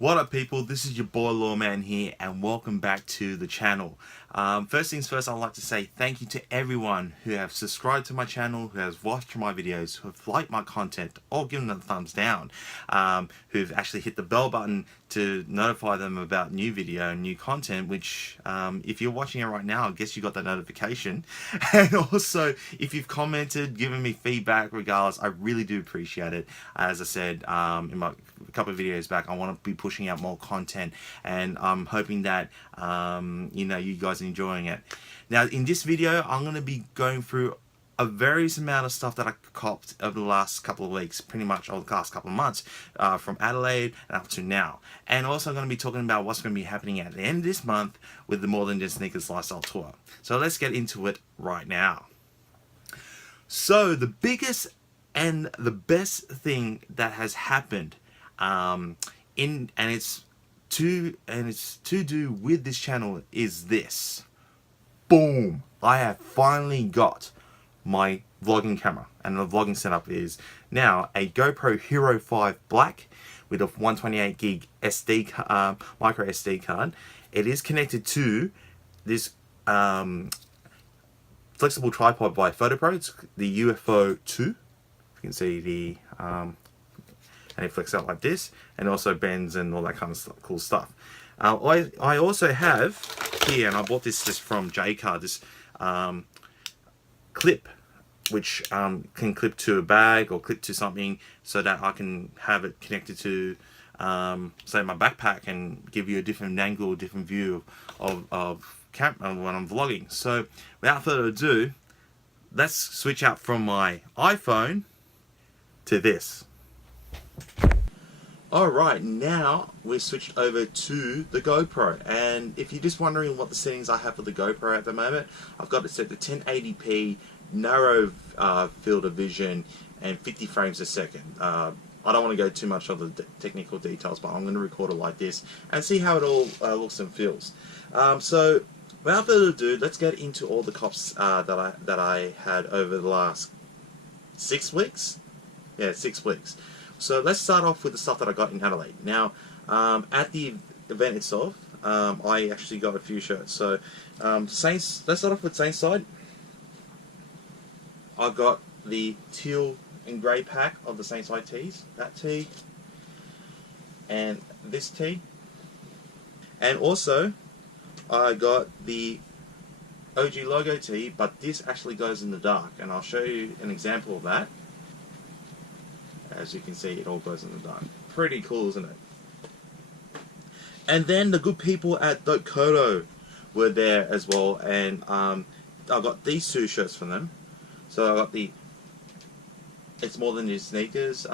What up people, this is your boy Lawman here and welcome back to the channel. First things first, I'd like to say thank you to everyone who have subscribed to my channel, who has watched my videos, who have liked my content or given them a thumbs down, who've actually hit the bell button to notify them about new video and new content, which if you're watching it right now, I guess you got that notification. And also if you've commented, given me feedback regardless, I really do appreciate it. As I said in my couple of videos back, I want to be pushing out more content and I'm hoping that you guys are enjoying it. Now in this video I'm going to be going through a various amount of stuff that I copped over the last couple of weeks, pretty much over the last couple of months, from Adelaide and up to now. And also I'm going to be talking about what's going to be happening at the end of this month with the More Than Just Sneakers Lifestyle Tour. So let's get into it right now. So the biggest and the best thing that has happened it's to do with this channel is this. Boom! I have finally got my vlogging camera, and the vlogging setup is now a GoPro Hero 5 Black with a 128 gig SD micro SD card. It is connected to this flexible tripod by PhotoPro. It's the UFO 2. You can see the and it flicks out like this, and also bends and all that kind of cool stuff. I also have here, and I bought this just from J-Car, this clip which can clip to a bag or clip to something so that I can have it connected to say my backpack and give you a different angle, different view of camera when I'm vlogging. So without further ado, let's switch out from my iPhone to this. Alright, now we're switched over to the GoPro, and if you're just wondering what the settings I have for the GoPro at the moment, I've got it set to 1080p, narrow field of vision, and 50 frames a second. I don't want to go too much of the technical details, but I'm going to record it like this and see how it all looks and feels. So without further ado, let's get into all the cops that I had over the last 6 weeks. Yeah, 6 weeks. So let's start off with the stuff that I got in Adelaide. Now, at the event itself, I actually got a few shirts. So, Saints. Let's start off with Saints side. I got the teal and grey pack of the Saints side tees. That tee, and this tee, and also I got the OG logo tee, but this actually goes in the dark, and I'll show you an example of that. As you can see, it all goes in the dark. Pretty cool, isn't it? And then the good people at Kodo were there as well, and I got these two shirts from them. So I got the It's More Than Just Sneakers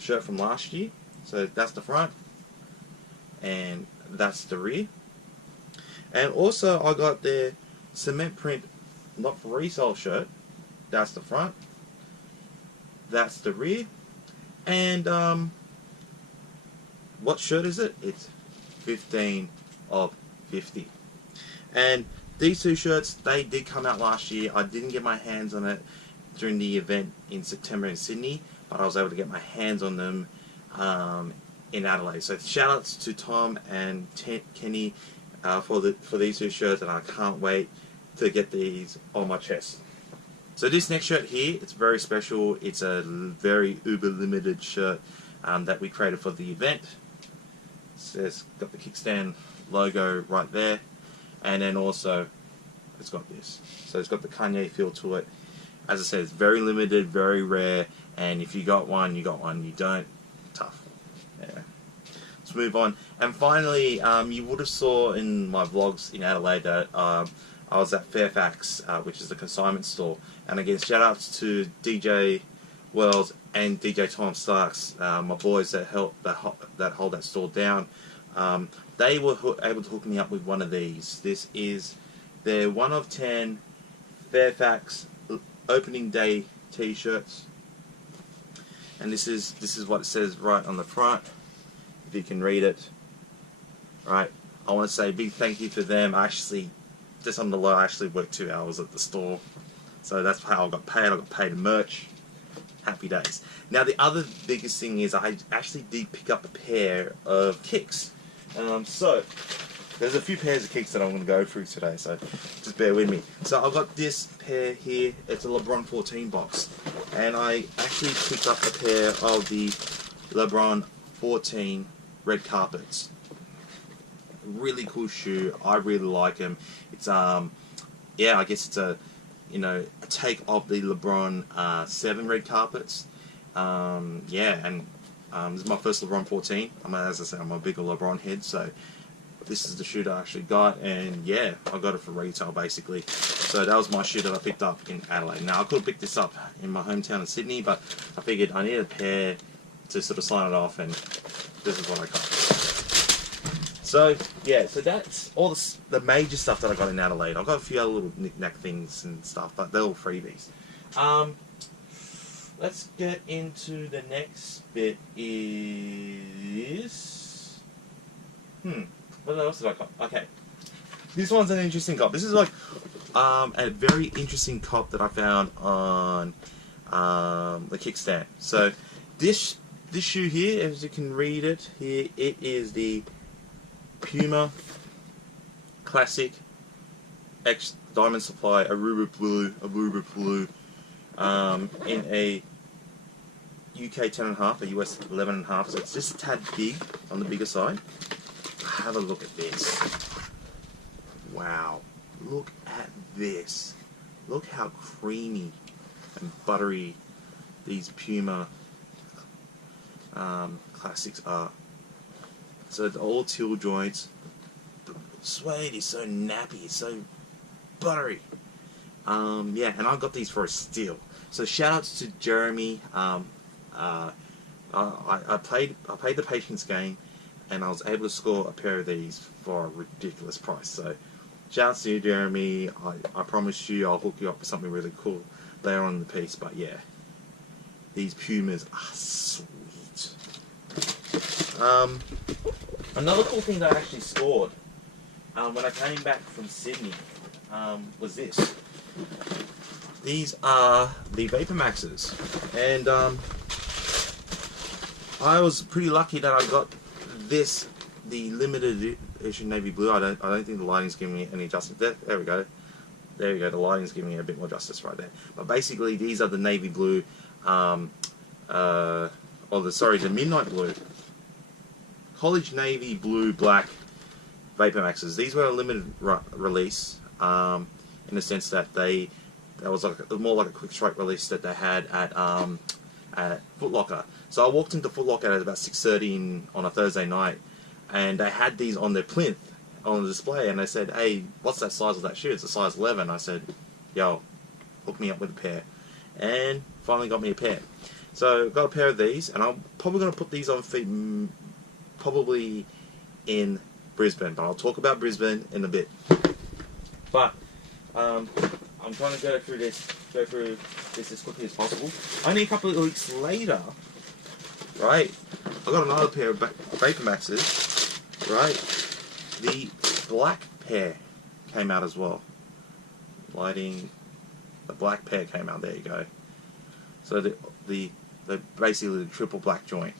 shirt from last year. So that's the front, and that's the rear. And also I got their cement print not for resale shirt. That's the front. That's the rear. And what shirt is it? It's 15 of 50. And these two shirts, they did come out last year. I didn't get my hands on it during the event in September in Sydney, but I was able to get my hands on them in Adelaide. So shout outs to Tom and Kenny for these two shirts, and I can't wait to get these on my chest. So this next shirt here, it's very special. It's a very uber limited shirt that we created for the event. It says, got the kickstand logo right there, and then also it's got this. So it's got the Kanye feel to it. As I said, it's very limited, very rare, and if you got one, you got one. You don't, tough. Yeah. Let's move on. And finally, you would have saw in my vlogs in Adelaide that I was at Fairfax, which is the consignment store, and again, shout outs to DJ Wells and DJ Tom Starks, my boys that hold that store down. They were able to hook me up with one of these. This is their 1 of 10 Fairfax opening day t-shirts, and this is what it says right on the front, if you can read it. Right, I want to say a big thank you to them. Just on the low, I actually worked 2 hours at the store, so that's how I got paid. I got paid in merch. happy days. Now the other biggest thing is I actually did pick up a pair of kicks. So there's a few pairs of kicks that I'm going to go through today, so just bear with me. So I've got this pair here. It's a LeBron 14 box, and I actually picked up a pair of the LeBron 14 red carpets. Really cool shoe. I really like them. It's yeah, I guess it's a a take of the LeBron 7 red carpets. Yeah, and this is my first LeBron 14. As I said, I'm a bigger LeBron head, so this is the shoe that I actually got, and yeah, I got it for retail basically. So that was my shoe that I picked up in Adelaide. Now I could have picked this up in my hometown in Sydney, but I figured I needed a pair to sort of sign it off, and this is what I got. So yeah, so that's all the major stuff that I got in Adelaide. I've got a few other little knick-knack things and stuff, but they're all freebies. Let's get into the next bit. Is what else did I got? Okay, this one's an interesting cop. This is like a very interesting cop that I found on the kickstand. So this shoe here, as you can read it here, it is the Puma Classic X Diamond Supply Aruba Blue, in a UK 10.5, a US 11.5, so it's just a tad big on the bigger side. Have a look at this. Wow, look at this. Look how creamy and buttery these Puma Classics are. So it's all teal joints. The suede is so nappy, it's so buttery. Yeah, and I got these for a steal. So shout outs to Jeremy. I played the patience game, and I was able to score a pair of these for a ridiculous price. So shout outs to you, Jeremy. I promise you I'll hook you up with something really cool later on in the piece. But yeah, these Pumas are sweet. Another cool thing that I actually scored when I came back from Sydney was this. These are the Vapor Maxes, and I was pretty lucky that I got this, the limited edition navy blue. I don't think the lighting's giving me any justice. There we go. There we go. The lighting's giving me a bit more justice right there. But basically, these are the navy blue, the midnight blue, college navy blue black Vapor Maxes. These were a limited release, in the sense that that was more like a quick strike release that they had at Foot Locker. So I walked into Foot Locker at about 6:30 on a Thursday night, and they had these on their plinth on the display, and they said, "Hey, what's that size of that shoe?" It's a size 11. I said, "Yo, hook me up with a pair," and finally got me a pair. So got a pair of these, and I'm probably going to put these on feet probably in Brisbane, but I'll talk about Brisbane in a bit. But I'm trying to go through this as quickly as possible. Only a couple of weeks later, right, I got another pair of Vapor Maxes, right. The black pair came out as well. Lighting, the black pair came out. There you go. So the basically the triple black joint,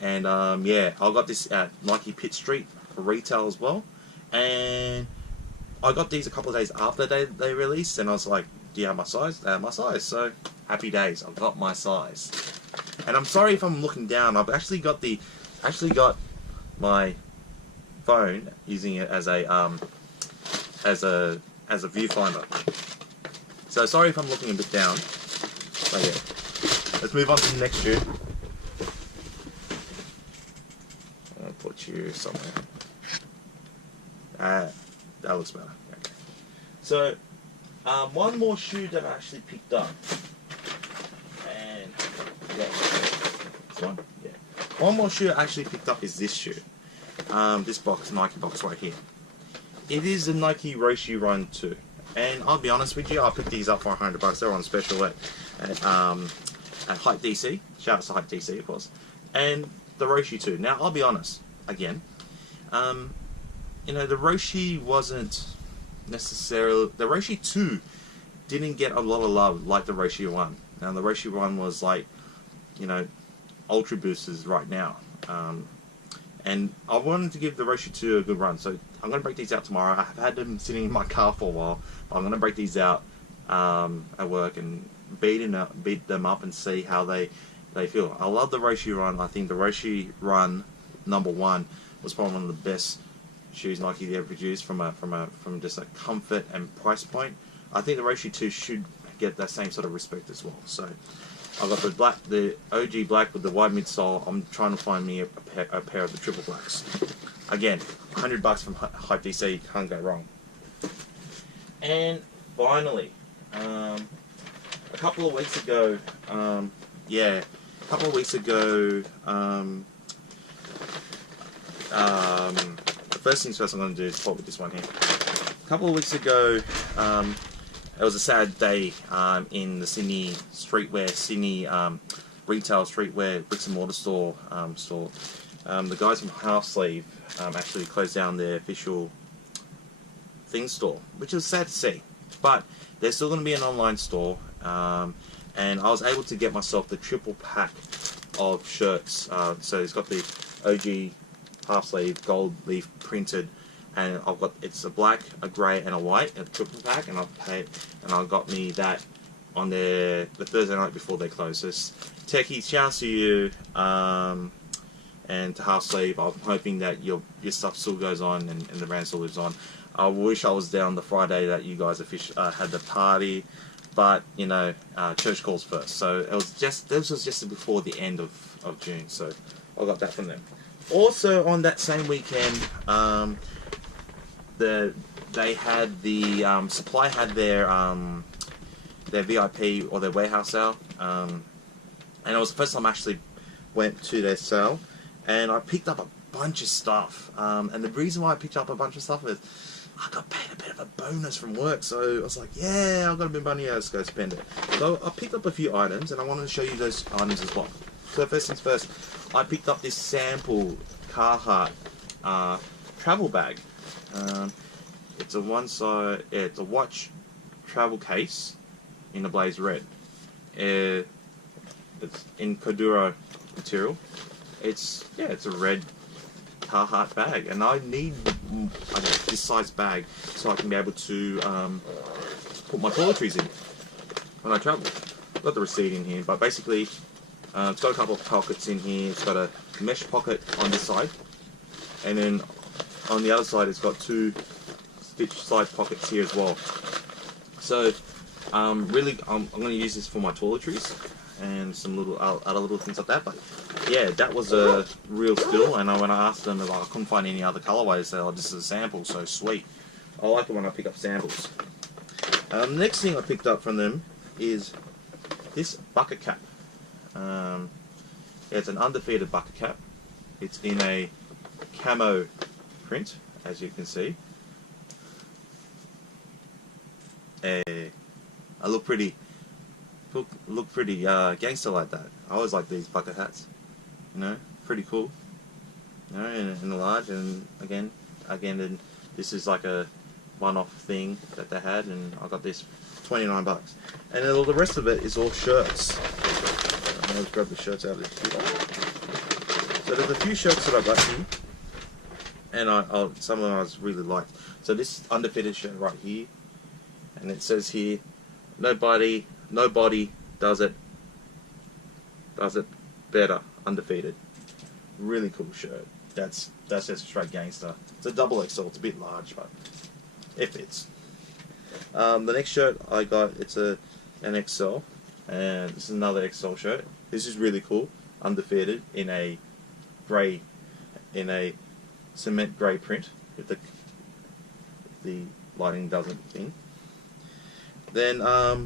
and yeah, I got this at Nike Pitt Street for retail as well, and I got these a couple of days after they released, and I was like, do you have my size? They have my size. So happy days, I've got my size. And I'm sorry if I'm looking down. I've actually got my phone, using it as a viewfinder. So sorry if I'm looking a bit down. But yeah, let's move on to the next shoe. I'll put you somewhere. That looks better. Okay. So, one more shoe that I actually picked up, and yeah, this one, yeah. One more shoe I actually picked up is this shoe. This box, Nike box right here. It is a Nike Roshe Run 2, and I'll be honest with you, I picked these up for $100. They're on special at Hype DC. Shout out to Hype DC, of course, and the Roshe 2. Now, I'll be honest again. You know, the Roshe wasn't necessarily... The Roshe 2 didn't get a lot of love like the Roshe 1. Now the Roshi one was like, you know, ultra boosters right now. And I wanted to give the Roshi 2 a good run, so I'm going to break these out tomorrow. I've had them sitting in my car for a while, but I'm going to break these out at work and beat them up and see how they feel. I love the Roshi run. I think the Roshi run #1 was probably one of the best shoes Nike ever produced from just a comfort and price point. I think the Roshi 2 should get that same sort of respect as well. So I got the OG black with the wide midsole. I'm trying to find me a pair of the triple blacks. Again, $100 from Hype DC, can't go wrong. And finally, a couple of weeks ago, the first things first I'm going to do is pop with this one here. A couple of weeks ago, it was a sad day in the Sydney retail streetwear bricks and mortar store. The guys from Half Sleeve actually closed down their official Tings store, which was sad to see. But there's still going to be an online store, and I was able to get myself the triple pack of shirts. So it's got the OG half sleeve gold leaf printed, and it's a black, a grey, and a white, a triple pack, and I got me that on the Thursday night before they closed. So Techie, shout to you, and to Half Sleeve. I'm hoping that your stuff still goes on and the brand still lives on. I wish I was down the Friday that you guys had the party, but you know, church calls first. So this was just before the end of June. So I got that from them. Also on that same weekend, they had the Supply had their VIP or their warehouse sale, and it was the first time I actually went to their sale, and I picked up a bunch of stuff. And the reason why I picked up a bunch of stuff is I got paid a bit of a bonus from work, so I was like, yeah, I've got a bit of money, let's go spend it. So I picked up a few items, and I wanted to show you those items as well. So first things first, I picked up this sample Carhartt travel bag. It's a it's a watch travel case in a blaze red. It's in Cordura material. It's a red Carhartt bag, and I need this size bag so I can be able to put my toiletries in when I travel. I've got the receipt in here, but basically it's got a couple of pockets in here. It's got a mesh pocket on this side, and then on the other side it's got two stitched side pockets here as well. So really I'm going to use this for my toiletries and some other little things like that. But yeah, that was a real steal, and when I asked them if I couldn't find any other colorways, they said, oh, this is a sample, so sweet. I like it when I pick up samples. Next thing I picked up from them is this bucket cap. It's an undefeated bucket cap. It's in a camo print, as you can see. I look pretty gangster like that. I always like these bucket hats, you know, pretty cool, you know, in the large. And again, then this is like a one-off thing that they had, and I got this $29, and then all the rest of it is all shirts. Let's grab the shirts out of this. So there's a few shirts that I got here, and some of them I really liked. So this undefeated shirt right here, and it says here, nobody does it better, undefeated. Really cool shirt. That's just straight gangster. It's a double XL. It's a bit large, but it fits. The next shirt I got, it's an XL, and this is another XL shirt. This is really cool, undefeated, in a cement grey print with the lighting doesn't thing. Then I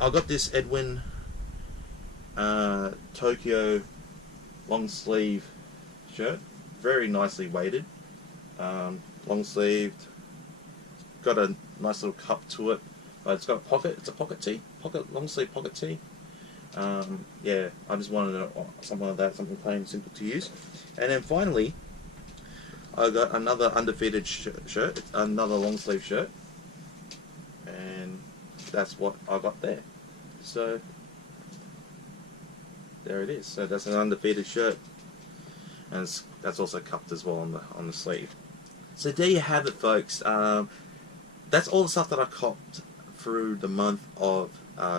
got this Edwin Tokyo long sleeve shirt, very nicely weighted, long sleeved, got a nice little cup to it, but it's got a pocket. It's a pocket tee, long sleeve pocket tee. Yeah, I just wanted something like that, something plain and simple to use. And then finally, I got another undefeated shirt, another long sleeve shirt, and that's what I got there. So there it is. So that's an undefeated shirt, and that's also cupped as well on the sleeve. So there you have it, folks. That's all the stuff that I copped through the month of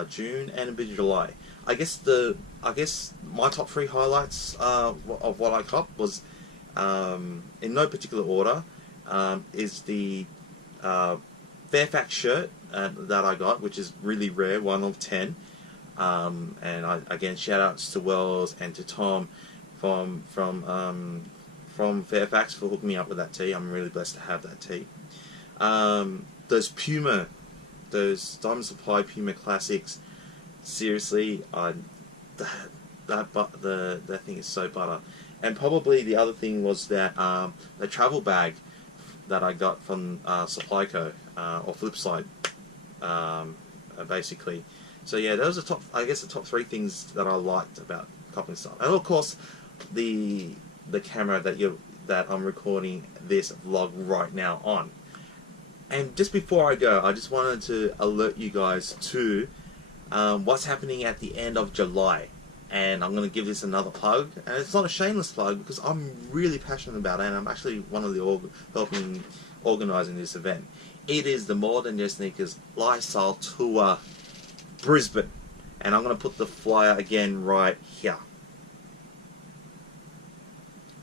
June and a bit of July. I guess my top 3 highlights of what I copped was, in no particular order, is the Fairfax shirt that I got, which is really rare, 1 of 10. And again, shout outs to Wells and to Tom from Fairfax for hooking me up with that tee. I'm really blessed to have that tee. Those Diamond Supply Puma Classics, seriously, that thing is so butter. And probably the other thing was that the travel bag that I got from Supplyco, or Flipside, basically. So yeah, those are the top 3 things that I liked about copping stuff. And of course, the camera that I'm recording this vlog right now on. And just before I go, I just wanted to alert you guys to what's happening at the end of July. And I'm going to give this another plug. And it's not a shameless plug, because I'm really passionate about it, and I'm actually one of the helping organising this event. It is the More Than Just Sneakers Lifestyle Tour Brisbane. And I'm going to put the flyer again right here.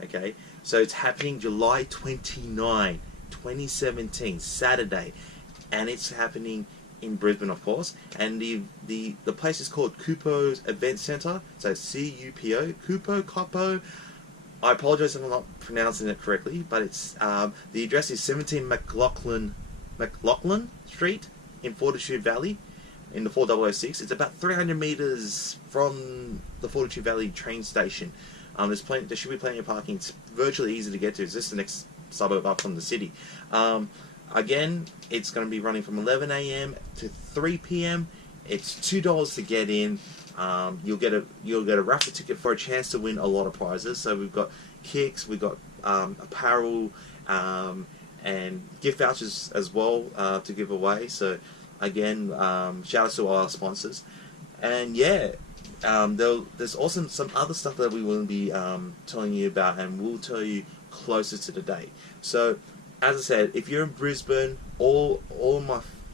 Okay, so it's happening July 29, 2017, Saturday, and it's happening in Brisbane, of course. And the place is called Kupo's Event Centre. So it's C-U-P-O, Kupo. I apologise if I'm not pronouncing it correctly, but it's the address is 17 McLaughlin Street in Fortitude Valley, in the 4006. It's about 300 metres from the Fortitude Valley train station. There should be plenty of parking. It's virtually easy to get to. It's just the next suburb up from the city. Again, it's going to be running from 11 AM to 3 PM. It's $2 to get in. You'll get a raffle ticket for a chance to win a lot of prizes. So we've got kicks, we've got apparel, and gift vouchers as well to give away. So again, shout out to all our sponsors. And yeah, there's also some other stuff that we will be telling you about, and we'll tell you closer to the date. So as I said, if you're in Brisbane, all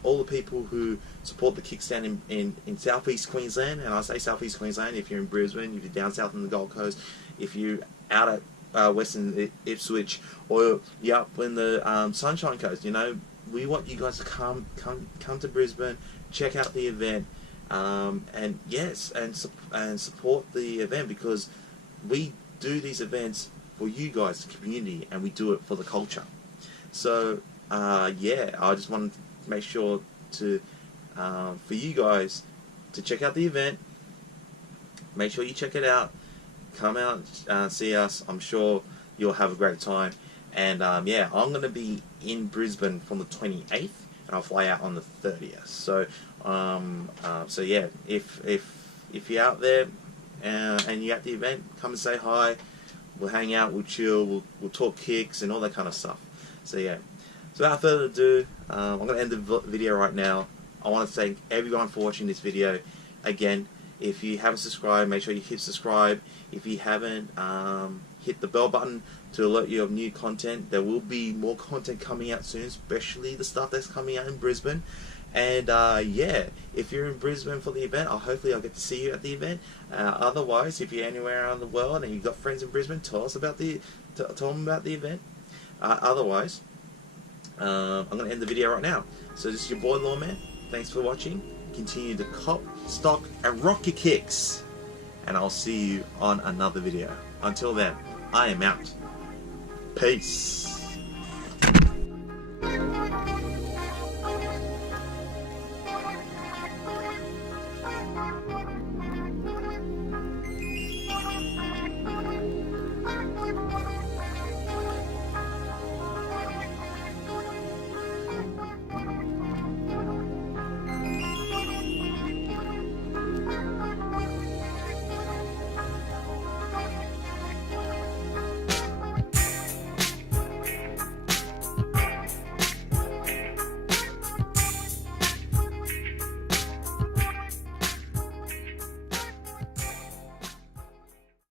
the people who support the kickstand in southeast Queensland, and I say southeast Queensland, if you're in Brisbane, if you're down south on the Gold Coast, if you're out at western Ipswich, or you're up in the Sunshine Coast, you know, we want you guys to come to Brisbane, check out the event, and yes, and support the event, because we do these events for you guys, the community, and we do it for the culture. So yeah, I just wanted to make sure to for you guys to check out the event. Make sure you check it out. Come out, see us. I'm sure you'll have a great time. And yeah, I'm going to be in Brisbane from the 28th, and I'll fly out on the 30th. So so yeah, if you're out there and you're at the event, come and say hi. We'll hang out, we'll chill, we'll talk kicks and all that kind of stuff. So yeah, so without further ado, I'm going to end the video right now. I want to thank everyone for watching this video. Again, if you haven't subscribed, make sure you hit subscribe. If you haven't, hit the bell button to alert you of new content. There will be more content coming out soon, especially the stuff that's coming out in Brisbane. And yeah, if you're in Brisbane for the event, hopefully I'll get to see you at the event. Otherwise, if you're anywhere around the world and you've got friends in Brisbane, tell them about the event. Otherwise, I'm going to end the video right now. So this is your boy Lawman. Thanks for watching. Continue to cop, stock, and rock your kicks. And I'll see you on another video. Until then, I am out. Peace.